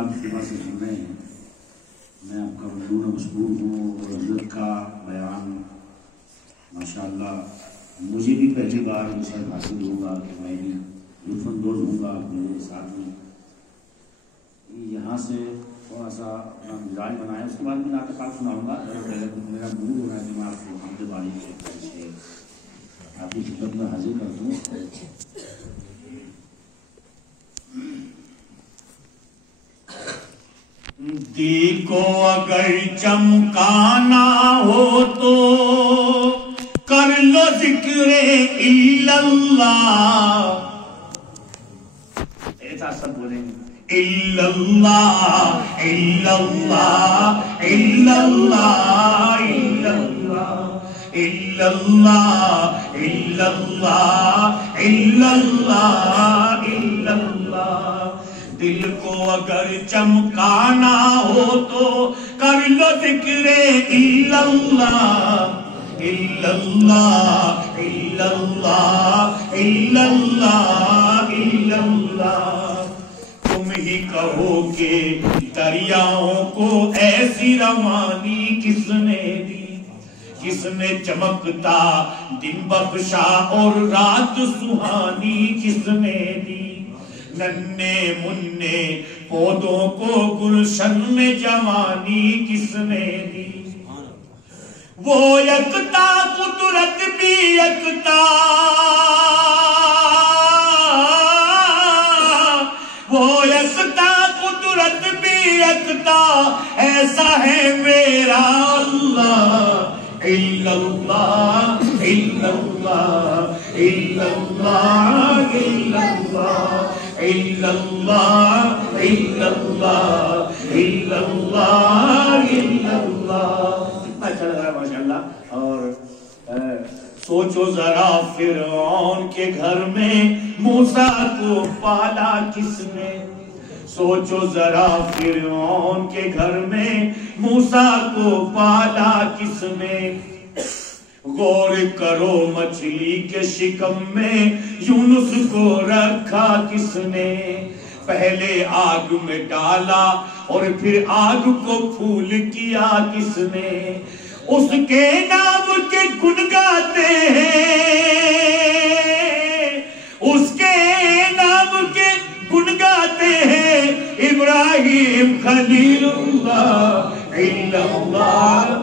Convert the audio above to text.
آپ صبح سے سن رہے ہیں، میں آپ کا ممنون و مشکور ہوں، اور حضرت کا بیان ماشاءاللہ مجھے بھی پہلی بار یہ شاید حاصل ہوگا کہ میں بھی لطف اندوز ہوں گا میرے ساتھ میں یہاں سے تھوڑا سا اپنا مزاج بنایا، اس کے بعد میں نعت پاک سناؤں گا۔ پہلے میرا موڈ ہو رہا ہے کہ میں آپ کو حمد باری سے آپ کی خدمت میں حاضر کر دوں۔ دل کو اگر چمکانا ہو تو کر لو ذکر اللہ، ایسا سب بولیں گے اللہ اللہ اللہ اللہ اللہ۔ دل کو اگر چمکانا ہو تو کر لو ذکر اللہ اللہ اللہ۔ تم ہی کہو کہ دریاؤں کو ایسی روانی کس نے دی، کس نے چمکتا دن بخشا اور رات سہانی کس نے دی، ننے منے پودوں کو گلشن میں جوانی کس نے دی، وہ یکتا قدرت بھی یکتا، وہ یکتا قدرت بھی یکتا، ایسا ہے میرا اللہ اللہ اللہ اللہ اللہ۔ اچھا لگ رہا ہے ماشاءاللہ۔ اور سوچو ذرا فرعون کے گھر میں موسیٰ کو پالا کس نے، سوچو ذرا فرعون کے گھر میں موسیٰ کو پالا کس نے، غور کرو مچھلی کے شکم میں یونس کو رکھا کس نے، پہلے آگ میں ڈالا اور پھر آگ کو پھول کیا کس نے، اس کے نام کے گن گاتے ہیں، اس کے نام کے گن گاتے ہیں، ابراہیم خلیل اللہ اللہ